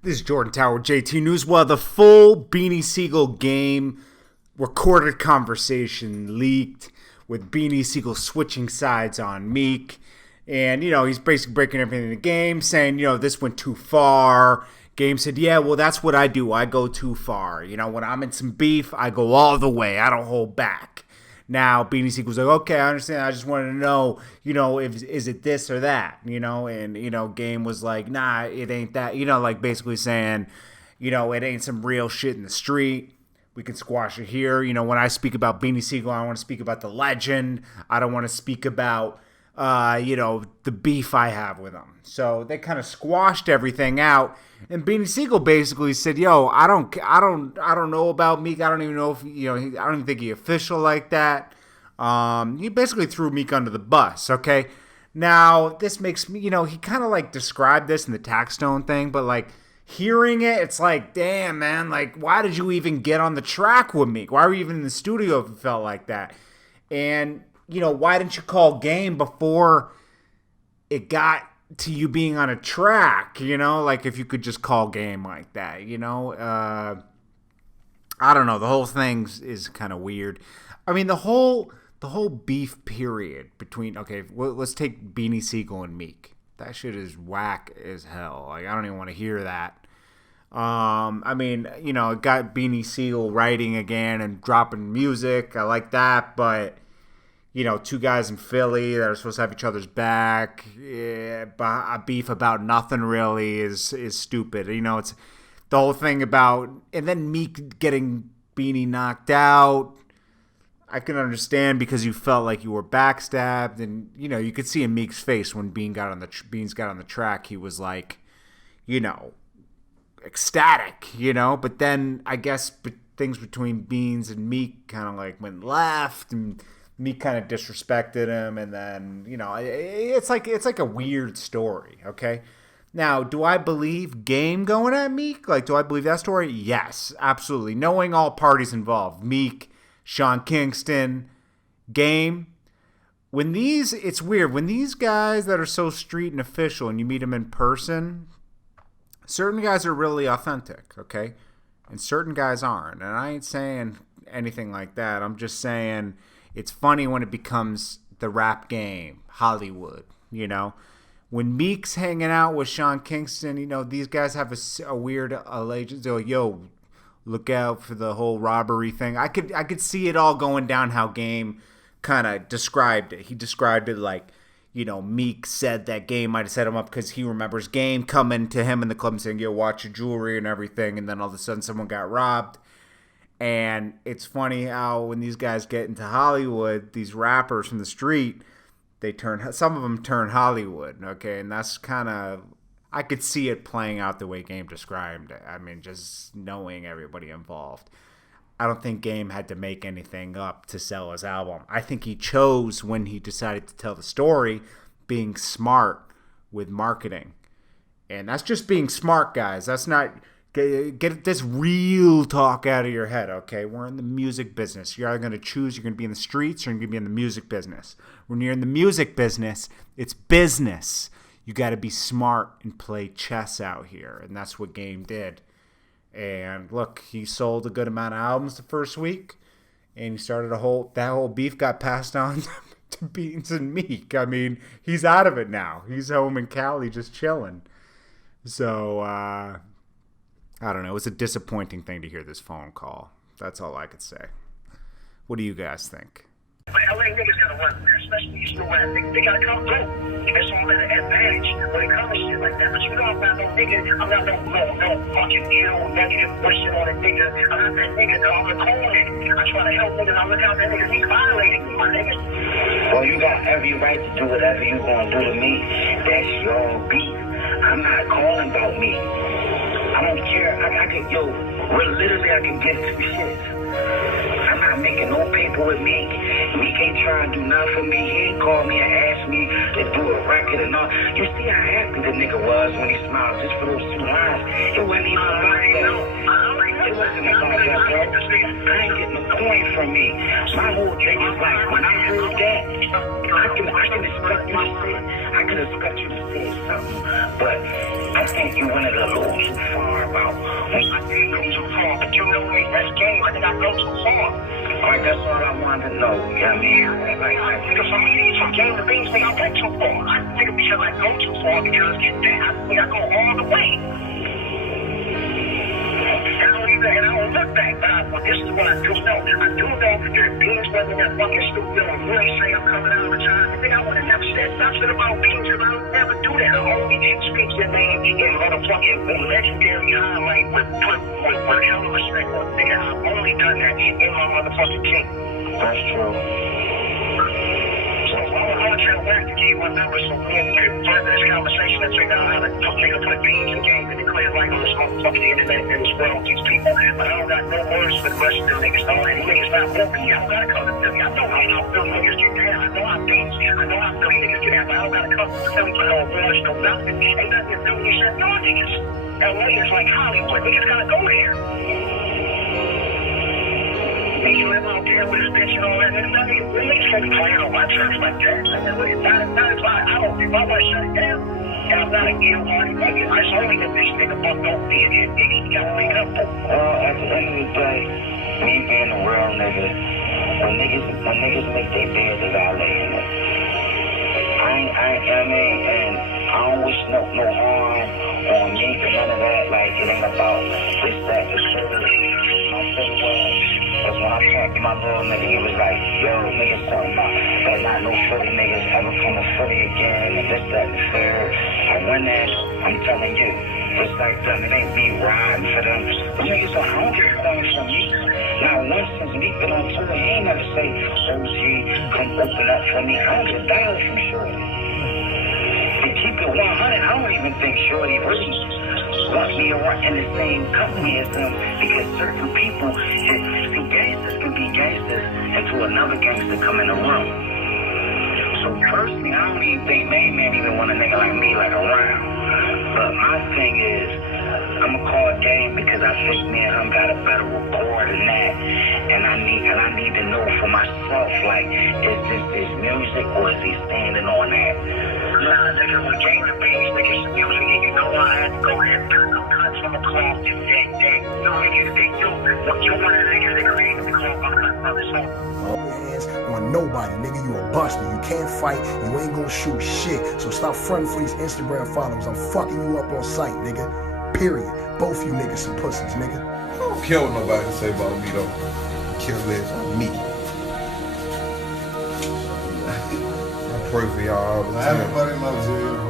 This is Jordan Tower, JT News. Well, the full Beanie Sigel game recorded conversation leaked with Beanie Sigel switching sides on Meek. And, he's basically breaking everything in the game, saying, this went too far. Game said, yeah, well, that's what I do. I go too far. When I'm in some beef, I go all the way. I don't hold back. Now, Beanie Sigel was like, okay, I understand. I just wanted to know, is it this or that, and, Game was like, nah, it ain't that, like basically saying, it ain't some real shit in the street. We can squash it here. When I speak about Beanie Sigel, I want to speak about the legend. I don't want to speak about, the beef I have with him. So they kind of squashed everything out. And Beanie Sigel basically said, yo, I don't know about Meek. I don't even know if, I don't even think he's official like that. He basically threw Meek under the bus, okay? Now, this makes me, he kind of like described this in the tax stone thing, but like hearing it, it's like, damn, man, like, why did you even get on the track with Meek? Why were you even in the studio if it felt like that? And, why didn't you call game before it got to you being on a track, like if you could just call game like that, I don't know. The whole thing is kind of weird. I mean, the whole beef period between, okay, well, let's take Beanie Sigel and Meek. That shit is whack as hell. Like, I don't even want to hear that. I mean, it got Beanie Sigel writing again and dropping music. I like that, but two guys in Philly that are supposed to have each other's back, but a beef about nothing really is stupid. It's the whole thing about, and then Meek getting Beanie knocked out. I can understand because you felt like you were backstabbed, and you could see in Meek's face when Beans got on the track, he was like, ecstatic, But then I guess things between Beans and Meek kind of like went left, and Meek kind of disrespected him, and then, it's like a weird story, okay? Now, do I believe Game going at Meek? Like, do I believe that story? Yes, absolutely. Knowing all parties involved, Meek, Sean Kingston, Game. It's weird. When these guys that are so street and official and you meet them in person, certain guys are really authentic, okay? And certain guys aren't. And I ain't saying anything like that. I'm just saying it's funny when it becomes the rap game, Hollywood, When Meek's hanging out with Sean Kingston, these guys have a weird allegiance. They're like, yo, look out for the whole robbery thing. I could see it all going down how Game kind of described it. He described it like, Meek said that Game might have set him up because he remembers Game coming to him in the club and saying, yo, watch your jewelry and everything. And then all of a sudden someone got robbed. And it's funny how when these guys get into Hollywood, these rappers from the street, some of them turn Hollywood, okay? And that's kind of, I could see it playing out the way Game described it. I mean, just knowing everybody involved. I don't think Game had to make anything up to sell his album. I think he chose, when he decided to tell the story, being smart with marketing. And that's just being smart, guys. That's not, get this real talk out of your head, okay? We're in the music business. You're either going to choose, you're going to be in the streets, or you're going to be in the music business. When you're in the music business, it's business. You got to be smart and play chess out here, and that's what Game did. And look, he sold a good amount of albums the first week, and he started that whole beef got passed on to Beans and Meek. I mean, he's out of it now. He's home in Cali just chilling. So, I don't know. It was a disappointing thing to hear this phone call. That's all I could say. What do you guys think? But LA niggas gotta work there, especially these new ass niggas. They gotta come through. That's all an advantage when it comes to shit like that. But you know I'm not no nigga. I'm not no fucking ill, negative bullshit on a nigga. I'm not that nigga, though. I'm a cool nigga. I try to help niggas. I look out that nigga. He violated me, my nigga. Well, you got every right to do whatever you gonna do to me. That's your beef. I'm not calling about me. I don't care. I can get two shits. I'm not making no paper with Meek. Meek ain't trying to do nothing for me. He ain't called me and asked me to do a record and all. You see how happy the nigga was when he smiled just for those 2 lines. It wasn't even about that. It wasn't about that, bro. I ain't getting a coin from me. My whole thing is like, when I heard that, I can expect you to say something, but I think you went a little too far. didn't go too far, but you know me, that's game. I think I go too far. Alright, that's all I wanted to know. You know what I mean? Like, I think for me, from game to beans, I went too far. I think because I go too far because I think I go all the way. And I don't look back, but this is what I do know. I do know that Beans wasn't that fucking stupid and really say I'm coming out of the time. I think I would have never said nothing about Beans because I would never do that. I only speak their name in motherfucking legendary highlight with hell of respect. Nigga, I've only done that in my motherfucking team. That's true. So I'm trying to work to give you my number so we can further this conversation and figure out how to put Beans in game and declare right on this motherfucking internet and this world, these people. But I don't got no words for the rest of them niggas. Though. And niggas not moving. I don't gotta come to Philly. I know how Philly niggas get down. I know how Beans. I know how Philly niggas get down. But I don't gotta come to Philly for no awards, no nothing. Ain't nothing to Philly except your niggas. LA is like Hollywood. Niggas gotta go there. Niggas live out there with his bitch and all that. Niggas can't be playing on my church like that. That is why I don't think I want to shut it down. And I'm not a ill-hearted nigga. It's only that this nigga fuck don't be an idiot. Niggas gotta make up for. Well, at the end of the day, me being a real nigga, when niggas make their bed, they gotta lay in it. I mean, and I don't wish no harm on me or none of that. Like, it ain't about this, that, the third. My thing was when I talked to my little nigga, he was like, yo, niggas talking about that not no Philly niggas ever come to Philly again, and this, that, the third. And when that, I'm telling you, it's like them, it ain't me riding for them. The niggas are hungry from me. Now, once since Meek been on tour, he ain't never say, OG, come open up for me. I don't get $1 from Shorty. To keep it 100, I don't even think Shorty really want me around in the same company as him, because certain people, see, gangsters can be gangsters until another gangster come in the room. So personally, I don't even think main man even want a nigga like me like around. But my thing is, I'ma call game because I think me and him got a better rapport than that. And I need to know for myself, like, is this his music or is he standing on that? Nah, nigga, with Game and Beans, niggas music, and you know why I had to go ahead and pick up cuts from a cloth and niggas, they do. What you want to niggas, they create the cloth on cut from this song. Hands on nobody, nigga. You a buster. You can't fight. You ain't gonna shoot shit. So stop fronting for these Instagram followers. I'm fucking you up on sight, nigga. Period. Both you niggas some pussies, nigga. I don't care what nobody can say about me though. Kill legends on me. I pray for y'all all the time. Everybody knows you.